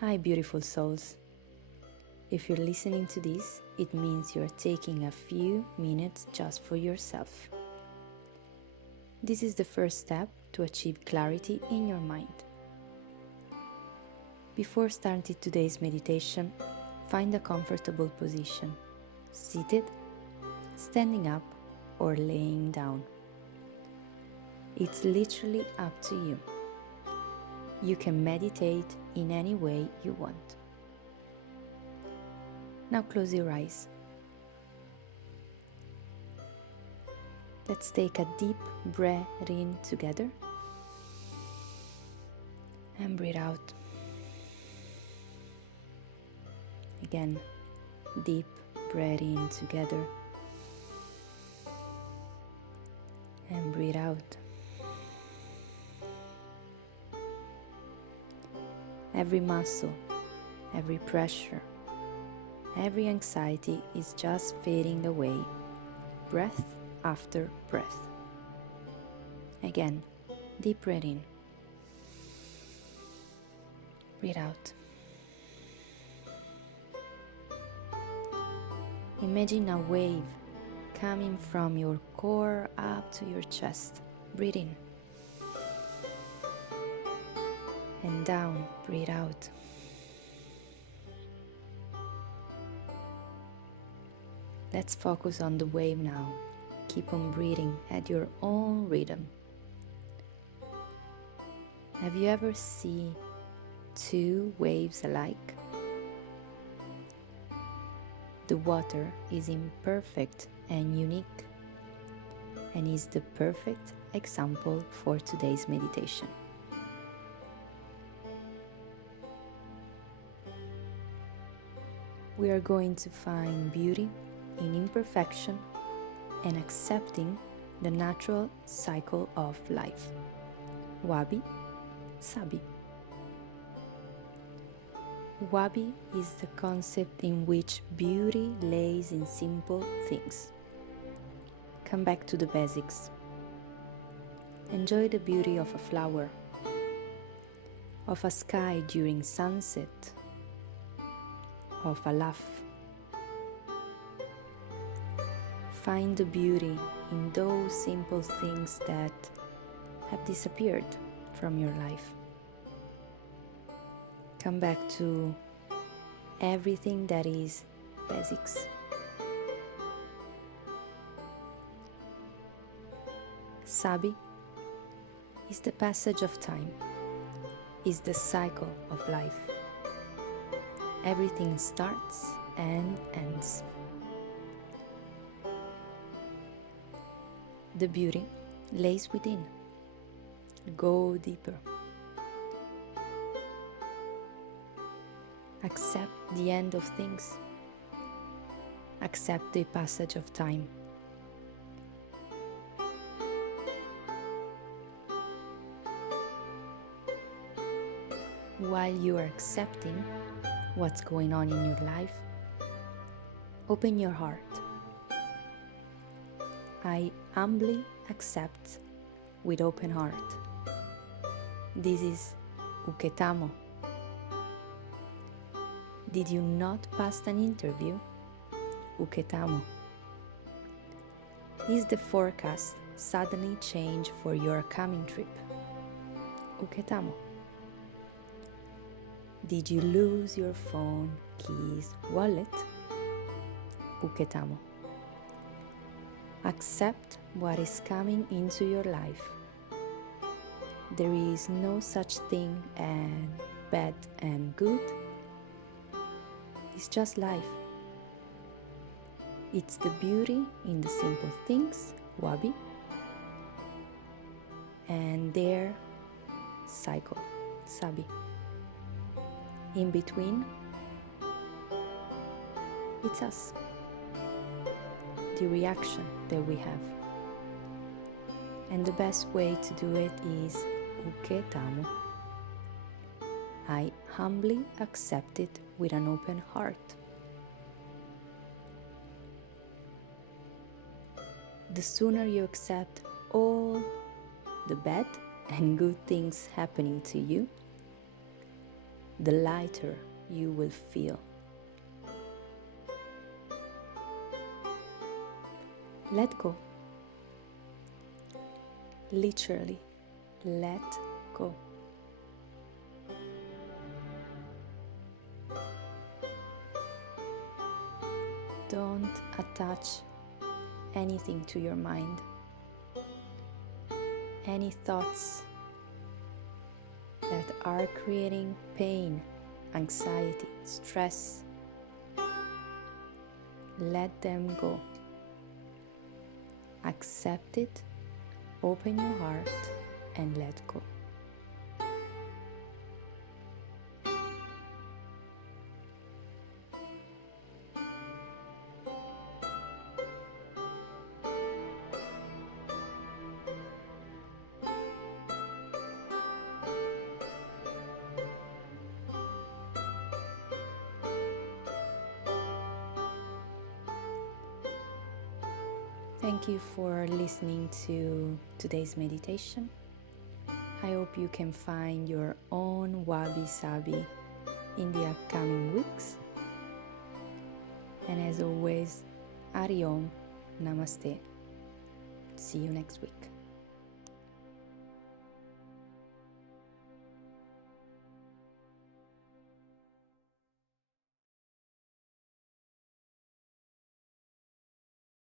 Hi, beautiful souls. If you're listening to this, it means you're taking a few minutes just for yourself. This is the first step to achieve clarity in your mind. Before starting today's meditation, find a comfortable position, seated, standing up, or laying down. It's literally up to you. You can meditate in any way you want. Now close your eyes. Let's take a deep breath in together and breathe out. Again, deep breath in together and breathe out. Every muscle, every pressure, every anxiety is just fading away, breath after breath. Again, deep breath in. Breathe out. Imagine a wave coming from your core up to your chest. Breathe in. And down, breathe out. Let's focus on the wave now. Keep on breathing at your own rhythm. Have you ever seen two waves alike? The water is imperfect and unique, and is the perfect example for today's meditation. We are going to find beauty in imperfection and accepting the natural cycle of life. Wabi-sabi. Wabi is the concept in which beauty lays in simple things. Come back to the basics. Enjoy the beauty of a flower, of a sky during sunset, of a laugh. Find the beauty in those simple things that have disappeared from your life. Come back to everything that is basics. Sabi is the passage of time, is the cycle of life. Everything starts and ends. The beauty lays within. Go deeper. Accept the end of things. Accept the passage of time. While you are accepting what's going on in your life, open your heart. I humbly accept with open heart. This is uketamo. Did you not pass an interview? Uketamo. Is the forecast suddenly changed for your coming trip? Uketamo. Did you lose your phone, keys, wallet? Uketamo. Accept what is coming into your life. There is no such thing as bad and good. It's just life. It's the beauty in the simple things, wabi, and their cycle, sabi. In between, it's us, the reaction that we have. And the best way to do it is uketamo. I humbly accept it with an open heart. The sooner you accept all the bad and good things happening to you, the lighter you will feel. Let go. Literally, let go. Don't attach anything to your mind. Any thoughts that are creating pain, anxiety, stress, let them go. Accept it, open your heart, and let go. Thank you for listening to today's meditation. I hope you can find your own wabi-sabi in the upcoming weeks. And as always, Ariom, Namaste. See you next week.